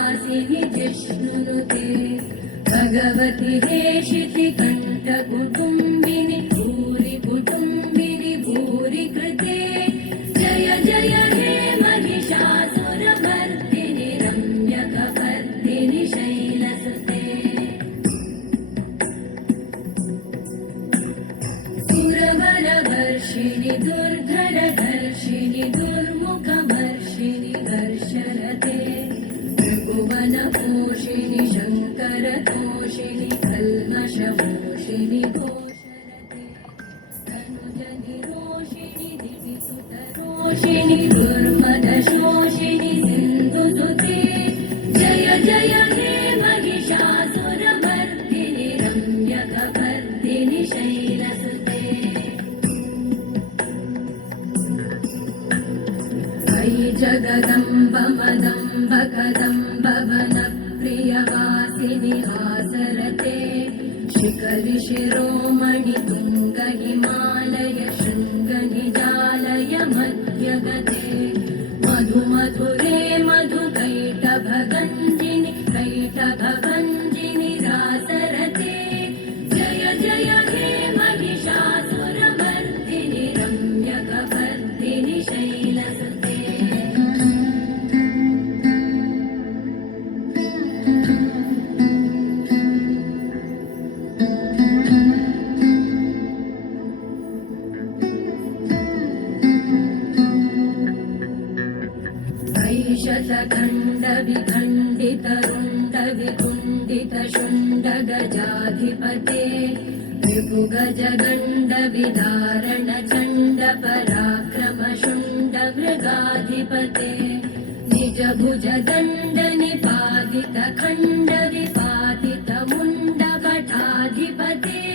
वासिनि जिष्णुनुते भगवति हेशिति कण्ठकुटुम्बिनि भूरि कुटुम्बिनि भूरि कृते जय जय हे महिषासुरमर्दिनि रम्यकपर्दिनि शैलसुते सुरवरवर्षिणि दुर्धरधर्षिणि दुर्मुखमर्षिणि दर्शरते त्रिभुवनपोषिणि शङ्करतोषिणि कल्मषमोषिणि घोषरते तनुजनिरोषिणि दिविसुतरोषिणि दुर्मदशोषिणि सिन्धुसुते जय जय हे महिषासुरमर्दिनि रम्यकपर्दिनि शैलसुते अयि जगदम्ब मदम्ब कदम्ब वनप्रियवासिनि हासरते शिखरि शिरोमणि तुङ्ग हिमालय शृङ्ग निजालय मध्यगते मधु मधुरे मधु कैटभगञ्जिनि कैटभभञ्जिनि रासरते जय जय हे महिषासुरमर्दिनि रम्यकपर्दिनि शैलसुते शतखण्ड विखण्डित रुण्ड विकुण्डित शुण्ड गजाधिपते विभुगज गण्ड विदारण चण्ड पराक्रम शुण्ड मृगाधिपते निज भुज दण्ड निपातित खण्ड विपातित मुण्ड भटाधिपते